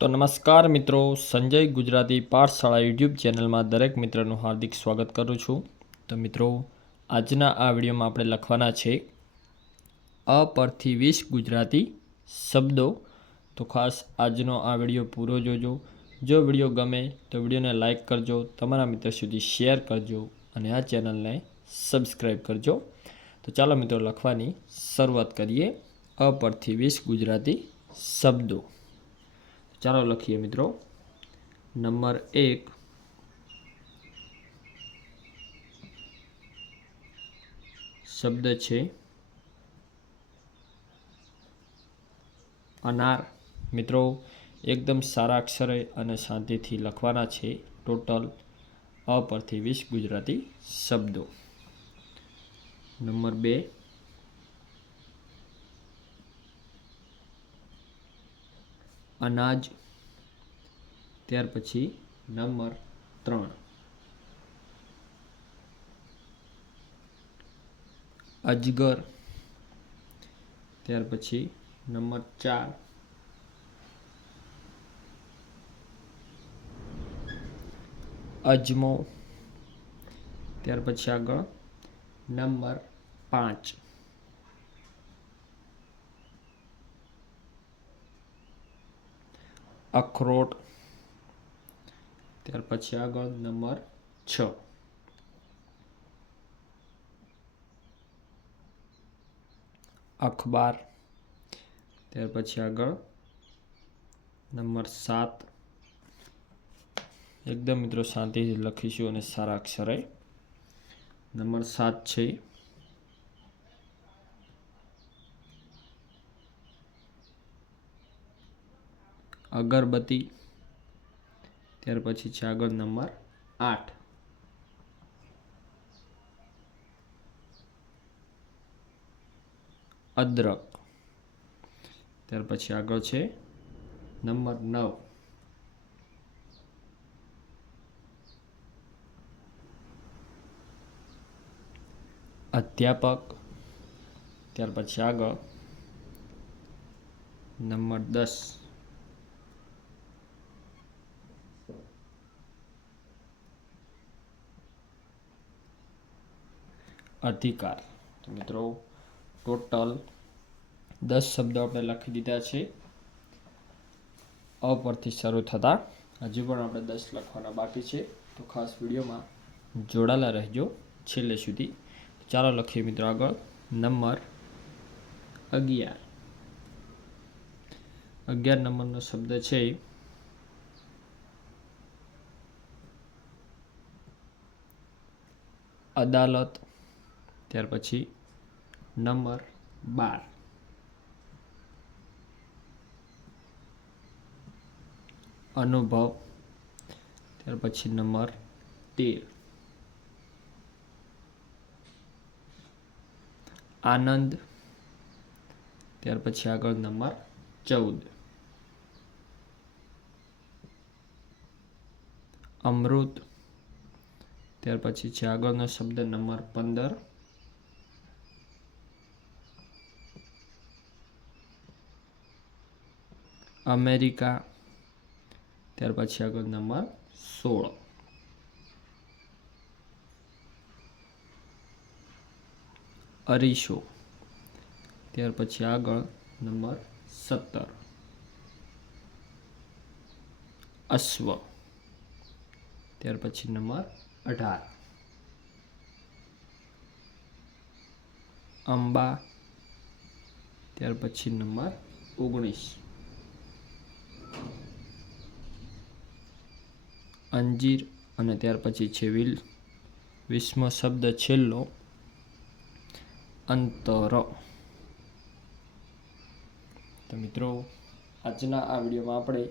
તો નમસ્કાર મિત્રો, સંજય ગુજરાતી પાઠશાળા યુટ્યુબ ચેનલમાં દરેક મિત્રનું હાર્દિક સ્વાગત કરું છું. તો મિત્રો, આજના આ વિડીયોમાં આપણે લખવાના છે અ પરથી 20 ગુજરાતી શબ્દો. તો ખાસ આજનો આ વિડીયો પૂરો જોજો. જો વિડીયો ગમે તો વિડીયોને લાઇક કરજો, તમારા મિત્ર સુધી શેર કરજો અને આ ચેનલને સબસ્ક્રાઈબ કરજો. તો ચાલો મિત્રો, લખવાની શરૂઆત કરીએ. અ પરથી 20 ગુજરાતી શબ્દો. ચાલો લખીએ મિત્રો. નંબર 1, શબ્દ છે અનાર. મિત્રો, એકદમ સારા અક્ષરે અને શાંતિથી લખવાના છે. ટોટલ અ પરથી 20 ગુજરાતી શબ્દો. નંબર 2, અનાજ. ત્યાર પછી નંબર 3, અજગર. ત્યાર પછી નંબર 4, અજમો. ત્યાર પછી આગળ નંબર 5, અખરોટ. ત્યાર પછી આગળ નંબર 6, અખબાર. ત્યાર પછી આગળ નંબર 7. એકદમ મિત્રો શાંતિથી લખીશું અને સારા અક્ષરે. નંબર 7 છે અગરબત્તી. ત્યાર પછી છે આગળ નંબર 8, અદરક. ત્યાર પછી આગળ છે નંબર 9, અધ્યાપક. ત્યાર પછી આગળ નંબર 10, અધિકાર. તો મિત્રો, ટોટલ 10 શબ્દો આપણે લખી દીધા છે અ પરથી શરૂ થતા. હજુ પણ આપણે 10 લખવાના બાકી છે. તો ખાસ વિડીયોમાં જોડાયેલા રહેજો છેલ્લે સુધી. ચાલો લખીએ મિત્રો આગળ. નંબર 11. 11 નંબરનો શબ્દ છે અદાલત. ત્યાર પછી નંબર 12, અનુભવ. ત્યાર પછી નંબર 13, આનંદ. ત્યાર પછી આગળ નંબર 14, અમૃત. ત્યાર પછી છે આગળનો શબ્દ નંબર 15, અમેરિકા. ત્યાર પછી આગળ નંબર 16, અરીસો. ત્યાર પછી આગળ નંબર 17, અશ્વ. ત્યાર પછી નંબર 18, અંબા. ત્યાર પછી નંબર 19, અંજીર. અને ત્યાર પછી છે 20મો શબ્દ છેલ્લો, અંતર. તો મિત્રો, આજના આ વિડીયોમાં આપણે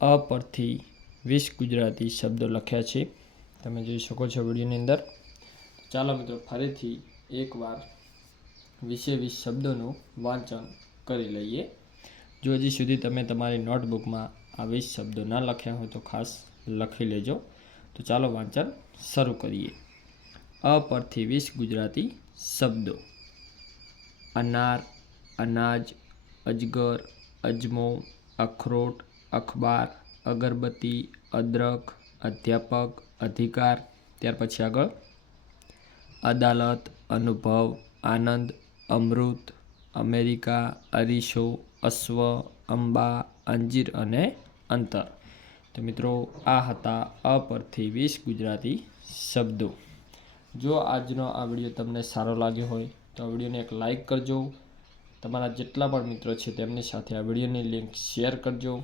અ પરથી 20 ગુજરાતી શબ્દો લખ્યા છે. તમે જોઈ શકો છો વિડીયોની અંદર. ચાલો મિત્રો, ફરીથી એકવાર 20 શબ્દોનું વાંચન કરી લઈએ. જો હજી સુધી તમે તમારી નોટબુકમાં આ 20 શબ્દો ના લખ્યા હોય તો ખાસ લખી લેજો. તો ચાલો વાંચન શરૂ કરીએ. અ પરથી 20 ગુજરાતી શબ્દો: અનાર, અનાજ, અજગર, અજમો, અખરોટ, અખબાર, અગરબત્તી, અદરક, અધ્યાપક, અધિકાર. ત્યાર પછી આગળ અદાલત, અનુભવ, આનંદ, અમૃત, અમેરિકા, અરીસો, અશ્વ, અંબા, અંજીર અને અંતર. તો મિત્રો આ હતા અ પરથી 20 ગુજરાતી શબ્દો. જો આજનો આ વિડીયો તમને સારો લાગ્યો હોય તો આ વિડીયોને એક લાઈક કરજો. તમારા જેટલા પણ મિત્રો છે તેમની સાથે આ વિડીયોની લિંક શેર કરજો.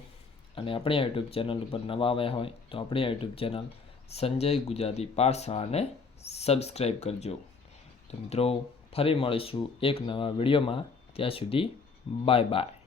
અને આપણી યુટ્યુબ ચેનલ ઉપર નવા આવ્યા હોય તો આપણી યુટ્યુબ ચેનલ સંજય ગુજરાતી પાઠશાળાને સબસ્ક્રાઈબ કરજો. તો મિત્રો ફરી મળીશું એક નવા વિડીયોમાં. ત્યાં સુધી બાય બાય.